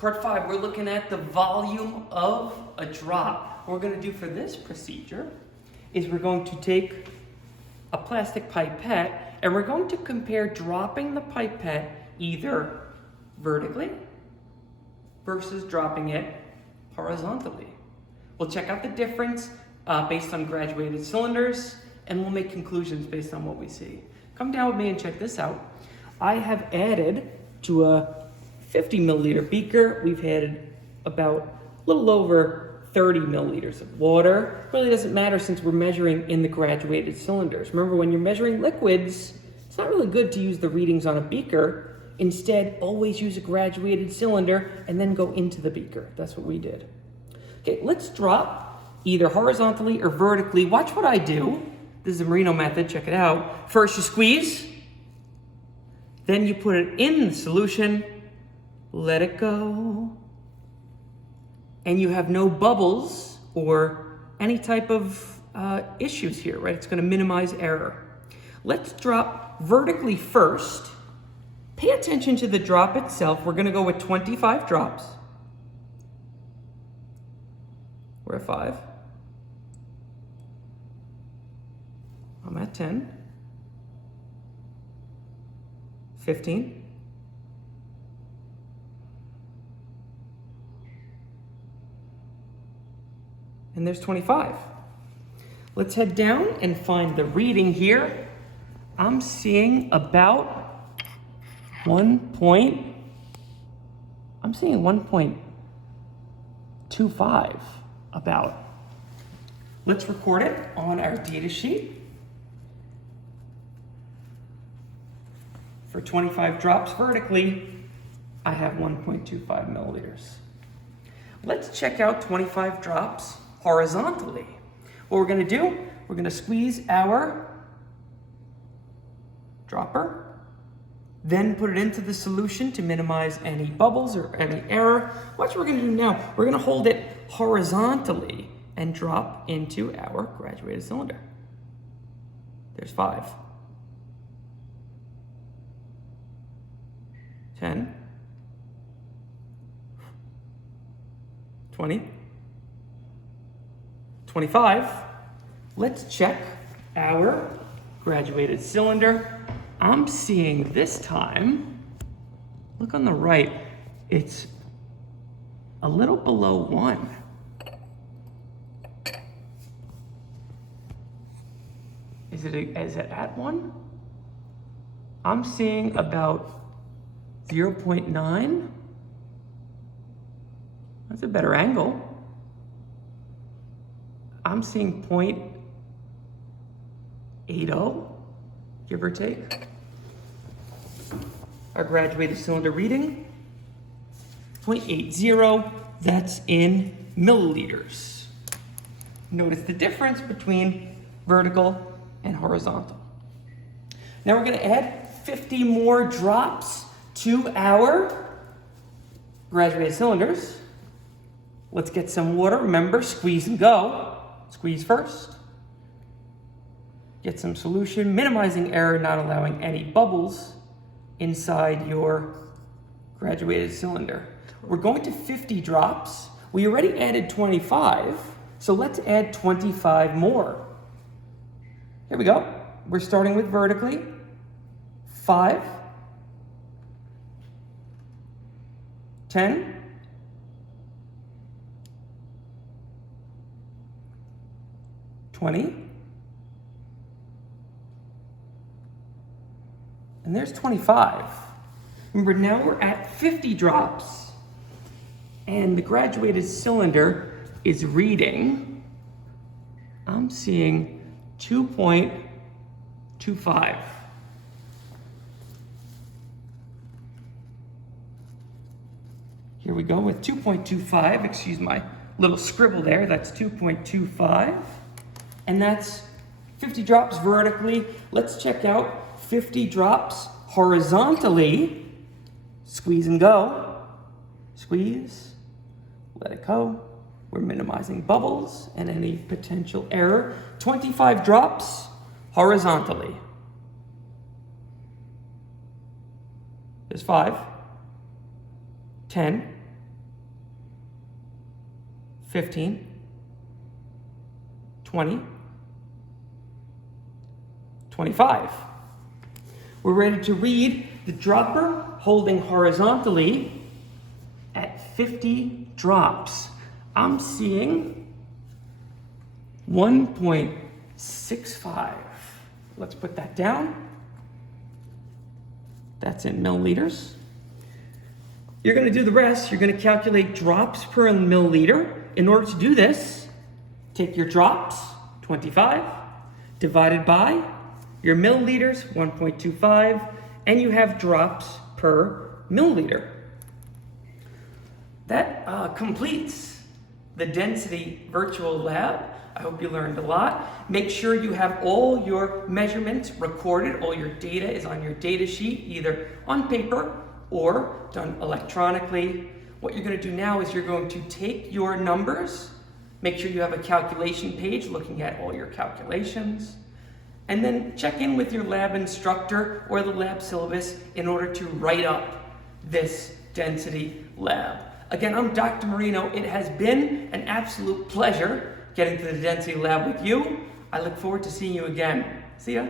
Part 5, we're looking at the volume of a drop. What we're going to do for this procedure is we're going to take a plastic pipette and we're going to compare dropping the pipette either vertically versus dropping it horizontally. We'll check out the difference based on graduated cylinders, and we'll make conclusions based on what we see. Come down with me and check this out. I have added to a 50 milliliter beaker, we've added about a little over 30 milliliters of water. It really doesn't matter since we're measuring in the graduated cylinders. Remember, when you're measuring liquids, it's not really good to use the readings on a beaker. Instead, always use a graduated cylinder and then go into the beaker. That's what we did. Okay, let's drop either horizontally or vertically. Watch what I do. This is the Marino method, check it out. First you squeeze, then you put it in the solution, let it go, and you have no bubbles or any type of issues here, right? It's gonna minimize error. Let's drop vertically first. Pay attention to the drop itself. We're gonna go with 25 drops. We're at 5. I'm at 10. 15. And there's 25. Let's head down and find the reading here. I'm seeing about 1.25 about. Let's record it on our data sheet. For 25 drops vertically, I have 1.25 milliliters. Let's check out 25 drops horizontally. What we're gonna do, we're gonna squeeze our dropper, then put it into the solution to minimize any bubbles or any error. Watch what we're gonna do now. We're gonna hold it horizontally and drop into our graduated cylinder. There's 5. 10. 20. 25. Let's check our graduated cylinder. I'm seeing this time, look on the right, it's a little below 1. Is it at 1? I'm seeing about 0.9. That's a better angle. I'm seeing 0.80, give or take. Our graduated cylinder reading, 0.80, that's in milliliters. Notice the difference between vertical and horizontal. Now we're gonna add 50 more drops to our graduated cylinders. Let's get some water. Remember, squeeze and go. Squeeze first. Get some solution, minimizing error, not allowing any bubbles inside your graduated cylinder. We're going to 50 drops. We already added 25, so let's add 25 more. Here we go. We're starting with vertically. 5. 10. 20. And there's 25. Remember, now we're at 50 drops, and the graduated cylinder is reading, I'm seeing 2.25. Here we go with 2.25, excuse my little scribble there, that's 2.25. And that's 50 drops vertically. Let's check out 50 drops horizontally. Squeeze and go. Squeeze, let it go. We're minimizing bubbles and any potential error. 25 drops horizontally. There's 5, 10, 15, 20, 25. We're ready to read the dropper holding horizontally at 50 drops. I'm seeing 1.65. Let's put that down. That's in milliliters. You're going to do the rest. You're going to calculate drops per milliliter. In order to do this, take your drops, 25, divided by your milliliters, 1.25, and you have drops per milliliter. That completes the density virtual lab. I hope you learned a lot. Make sure you have all your measurements recorded. All your data is on your data sheet, either on paper or done electronically. What you're going to do now is you're going to take your numbers, make sure you have a calculation page looking at all your calculations, and then check in with your lab instructor or the lab syllabus in order to write up this density lab. Again, I'm Dr. Marino. It has been an absolute pleasure getting to the density lab with you. I look forward to seeing you again. See ya.